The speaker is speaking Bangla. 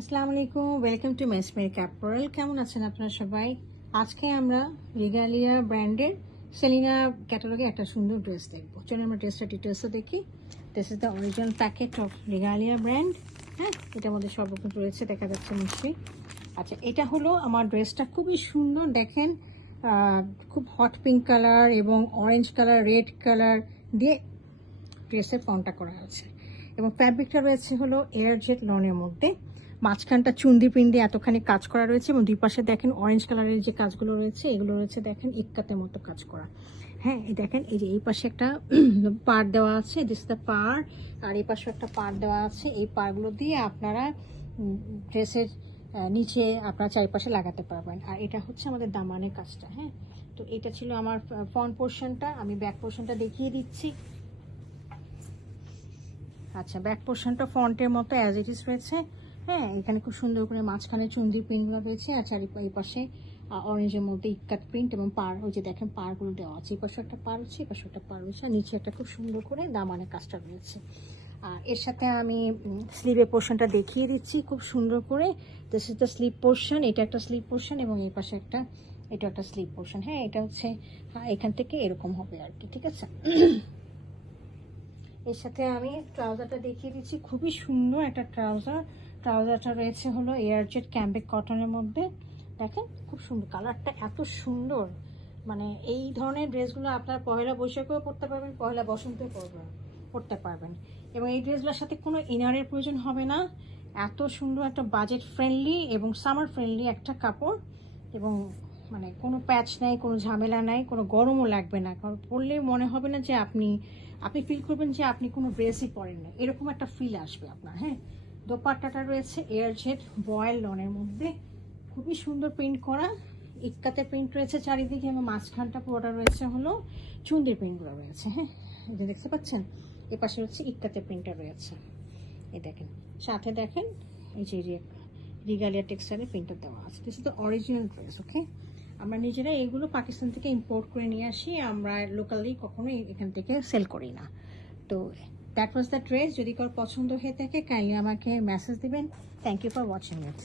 আসসালামু আলাইকুম, ওয়েলকাম টু মেসমেরিক অ্যাপারেল। কেমন আছেন আপনারা সবাই? আজকে আমরা রিগালিয়া ব্র্যান্ডের সেলিনা ক্যাটালগে একটা সুন্দর ড্রেস দেখবো। চলুন আমরা ড্রেসটা ডিটেলসে দেখি। This is the original packet of Regalia brand. হ্যাঁ, এটার মধ্যে সব রকম রয়েছে, দেখা যাচ্ছে নিশ্চয়ই। আচ্ছা, এটা হলো আমার ড্রেসটা, খুবই সুন্দর। দেখেন, খুব হট পিঙ্ক কালার এবং অরেঞ্জ কালার, রেড কালার দিয়ে ড্রেসের ফর্মটা করা আছে এবং ফ্যাব্রিকটা রয়েছে হলো এয়ার জেট লনের মধ্যে। মাঝখানটা চুন্দি পিন্ডি এতখানি কাজ করা রয়েছে এবং দুই পাশে দেখেন অরেঞ্জ কালারের যে কাজগুলো রয়েছে, এগুলো রয়েছে দেখেন ইক্কাতের মতো কাজ করা। হ্যাঁ, এই দেখেন, এই যে এই পাশে একটা পাড় দেওয়া আছে, দিস দ্য পাড়, আর এই পাশে একটা পাড় দেওয়া আছে। এই পাড়গুলো দিয়ে আপনারা ড্রেসের নিচে আপনার চারিপাশে লাগাতে পারবেন। আর এটা হচ্ছে আমাদের দামানের কাজটা। হ্যাঁ, তো এটা ছিল আমার ফ্রন্ট পোর্শনটা। আমি ব্যাক পোর্শনটা দেখিয়ে দিচ্ছি। আচ্ছা, ব্যাক পোর্শনটা ফ্রন্টের মতো অ্যাজ ইট ইজ রয়েছে। হ্যাঁ, এখানে খুব সুন্দর করে মাঝখানে চুন্দির প্রিন্টগুলো রয়েছে, আর এই পাশে অরেঞ্জের মধ্যে ইক্কাত প্রিন্ট এবং পাড়, ওই যে দেখেন পাড়গুলো দেওয়া আছে। এই পাশে একটা পাড় হচ্ছে, এই পাশে একটা পাড় রয়েছে, আর নিচে একটা খুব সুন্দর করে দামানের কাজটা রয়েছে। আর এর সাথে আমি স্লিভের পোর্শনটা দেখিয়ে দিচ্ছি খুব সুন্দর করে। This is the sleeve portion, এটা একটা স্লিভ পোর্শন এবং এই পাশে এটা একটা স্লিভ পোর্শন। হ্যাঁ, এটা হচ্ছে এখান থেকে এরকম হবে আর কি, ঠিক আছে। এর সাথে আমি ট্রাউজারটা দেখিয়ে দিচ্ছি, খুবই সুন্দর একটা ট্রাউজার। ট্রাউজারটা রয়েছে হলো এয়ার জেট ক্যাম্বেক কটনের মধ্যে। দেখেন খুব সুন্দর, কালারটা এত সুন্দর। মানে এই ধরনের ড্রেসগুলো আপনার পয়লা বৈশাখেও পরতে পারবেন, পয়লা বসন্তেও পরতে পারবেন। এবং এই ড্রেসগুলোর সাথে কোনো ইনারের প্রয়োজন হবে না। এত সুন্দর একটা বাজেট ফ্রেন্ডলি এবং সামার ফ্রেন্ডলি একটা কাপড়, এবং মানে কোনো প্যাচ নাই, কোনো ঝামেলা নাই, কোনো গরমও লাগবে না। কারণ পরলেই মনে হবে না যে আপনি ফিল করবেন যে আপনি কোনো ড্রেসই পরেন না, এরকম একটা ফিল আসবে আপনার। হ্যাঁ, দোপাট্টাটা রয়েছে এয়ার জেট বয়েল লনের মধ্যে, খুবই সুন্দর প্রিন্ট করা। ইক্কাতে প্রিন্ট রয়েছে চারিদিকে এবং মাঝখানটা পুরোটা রয়েছে হলো চুন্দির প্রিন্টগুলো রয়েছে। হ্যাঁ, এই যে দেখতে পাচ্ছেন, এ পাশে হচ্ছে ইক্কাতে প্রিন্টটা রয়েছে। এই দেখেন, সাথে দেখেন এই যে রিগালিয়া টেক্সটাইলের প্রিন্টার দেওয়া আছে। This is the original dress. Okay, আমরা নিজেরা এগুলো পাকিস্তান থেকে ইম্পোর্ট করে নিয়ে আসি, আমরা লোকালি কখনো এখান থেকে সেল করি না। তো দ্যাট ওয়াজ দ্য ড্রেস। যদি কারো পছন্দ হয়ে থাকে কাইন্ডলি আমাকে মেসেজ দিবেন। Thank you for watching it.